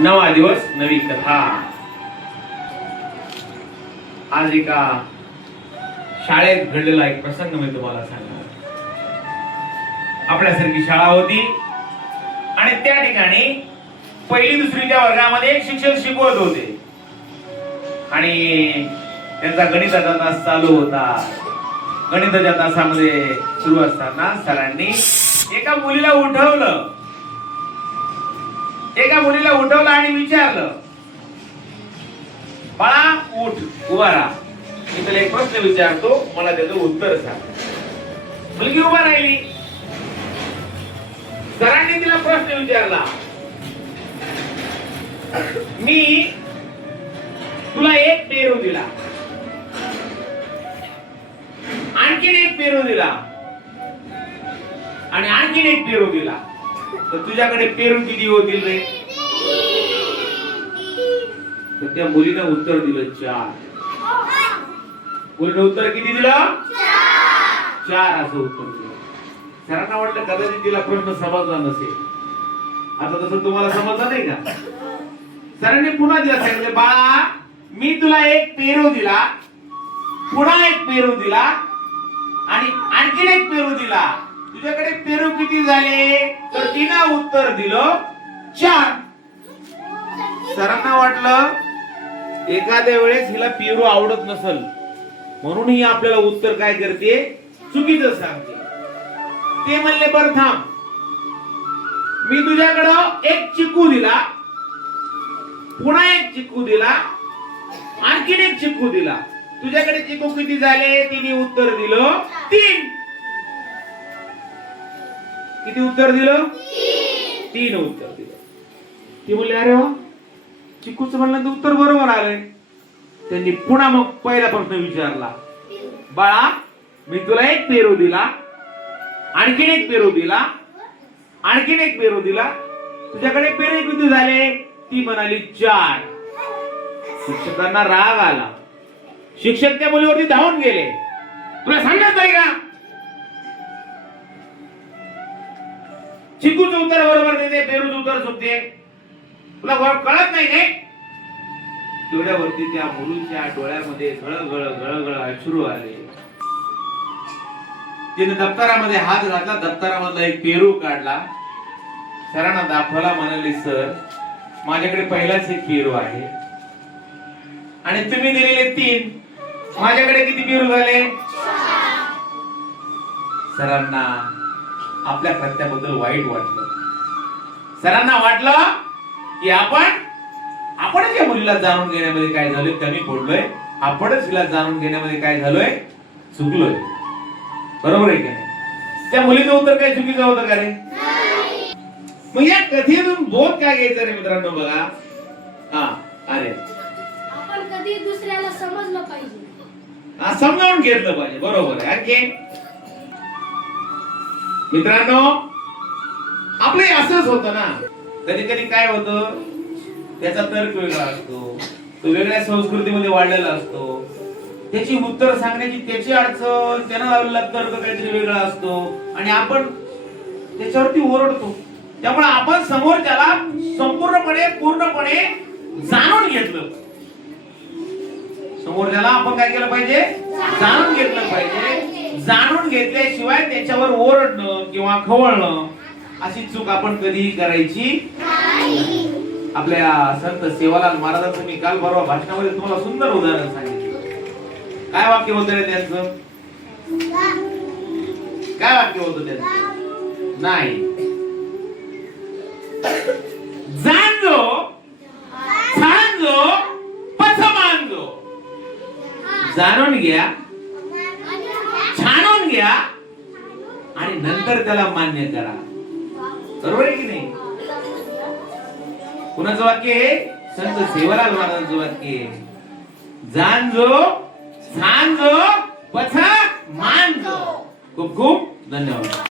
नवा दिवस नवी कथा. आज एका शाळेत घडलेला एक प्रसंग मी तुम्हाला सांगणार. आपल्यासारखी शाळा होती आणि त्या ठिकाणी पहिली दुसरीच्या वर्गामध्ये शिक्षक शिकवत होते आणि त्यांचा गणिताचा तास चालू होता. गणिताच्या तासामध्ये सुरू असताना सरांनी एका मुलीला उठवलं आणि विचारलं, बाळा उठ, उभा राहा, मी तुला एक प्रश्न विचारतो, मला त्याचं उत्तर सांग. मुलगी उभा राहिली. सरांनी तिला प्रश्न विचारला, मी तुला एक पेरू दिला, आणखीन एक पेरू दिला आणि आणखीन एक पेरू दिला, तर तुझ्याकडे पेरू किती होतील रे? तर त्या मुलीने उत्तर दिलं 4. मुलीने उत्तर किती दिलं? 4 असं उत्तर दिलं. सरांना वाटलं कदाचित तिला प्रश्न समजला नसेल. आता तसं तुम्हाला समजलं नाही का? सरांनी पुन्हा दिला, सांगितलं, बाळा मी तुला एक पेरू दिला, पुन्हा एक पेरू दिला आणि आणखीन एक पेरू दिला, तुझ्याकडे पेरू किती झाले? तर तिनं उत्तर दिलं 4. सरांना वाटलं एखाद्या वेळेस हिला पेरू आवडत नसल म्हणून ही आपल्याला उत्तर काय करते? चुकीचं सांगते. ते म्हणले, बरं थांब, मी तुझ्याकडं एक चिकू दिला, पुन्हा एक चिकू दिला, आणखीन एक चिकू दिला, तुझ्याकडे चिकू किती झाले? तिने उत्तर दिलं 3. किती उत्तर दिलं? 3 उत्तर दिलं. ती म्हणली, अरे वा, चिकूचं म्हणलं तर उत्तर बरोबर आलंय. त्यांनी पुन्हा मग पहिला प्रश्न विचारला, बाळा मी तुला एक पेरू दिला, आणखीन एक पेरू दिला, आणखीन एक पेरू दिला, तुझ्याकडे पेरू किती झाले? ती म्हणाली 4. शिक्षकांना राग आला. शिक्षक त्या मुलीवरती धावून गेले, तुला सांगत नाही का चिकूचं उत्तर बरोबर देते, पेरूचं उत्तर चुकते, तुला कळत नाही काय? तेवढ्यावरती त्या मुलीच्या डोळ्यामध्ये गळगळ अश्रू आले. तिने दप्तरामध्ये हात घातला, दप्तरामधला एक पेरू काढला, सरांना दाखवला, म्हणाले, सर माझ्याकडे पहिलाच एक पेरू आहे आणि तुम्ही दिलेले 3, माझ्याकडे किती पेरू झाले? सरांना आपल्या कृत्याबद्दल वाईट वाटलं. सरांना वाटलं की आपणच या मुलीला जाणून घेण्यामध्ये काय झालोय, कमी पडलोय, आपणच हिला जाणून घेण्यामध्ये काय झालोय, चुकलोय. बरोबर आहे की नाही? त्या मुलीचं उत्तर काय चुकीचं होतं का रे? मग या कथेतून बोध काय घ्यायचा रे मित्रांनो? बघा, अरे आपण कधी दुसऱ्याला समजलं पाहिजे, समजावून घेतलं पाहिजे. बरोबर आहे. आणखी मित्रांनो, आपलं असंच होतं ना, कधी कधी काय होतं, त्याचा तर्क वेगळा असतो, तो वेगळ्या संस्कृतीमध्ये वाढलेला असतो, त्याची उत्तर सांगण्याची त्याची अडचण, त्यानं लावलेला तर्क काहीतरी वेगळा असतो आणि आपण त्याच्यावरती ओरडतो. त्यामुळे आपण समोरच्याला पूर्णपणे जाणून घेतलं. समोरच्याला आपण काय केलं पाहिजे? जाणून घेतलं पाहिजे. जाणून घेतल्याशिवाय त्याच्यावर ओरडणं किंवा खवळणं अशी चूक आपण कधीही करायची नाही. आपल्या संत सेवालाल महाराजांचं मी काल परवा भाषणामध्ये तुम्हाला सुंदर उदाहरण सांगितलं. काय वाक्य होतं रे त्यांचं? काय वाक्य होतं त्यांचं? नाही, जाणजो, छानजो, पथमानजो. जाणून घ्या, छानून घ्या आणि नंतर त्याला मान्य करा. बरोबर आहे की नाही? कुणाचं वाक्य आहे? संत सेवालाल महाराजांचं वाक्य आहे. जाणजो, छानजो, पथ मानजो. खूप खूप धन्यवाद.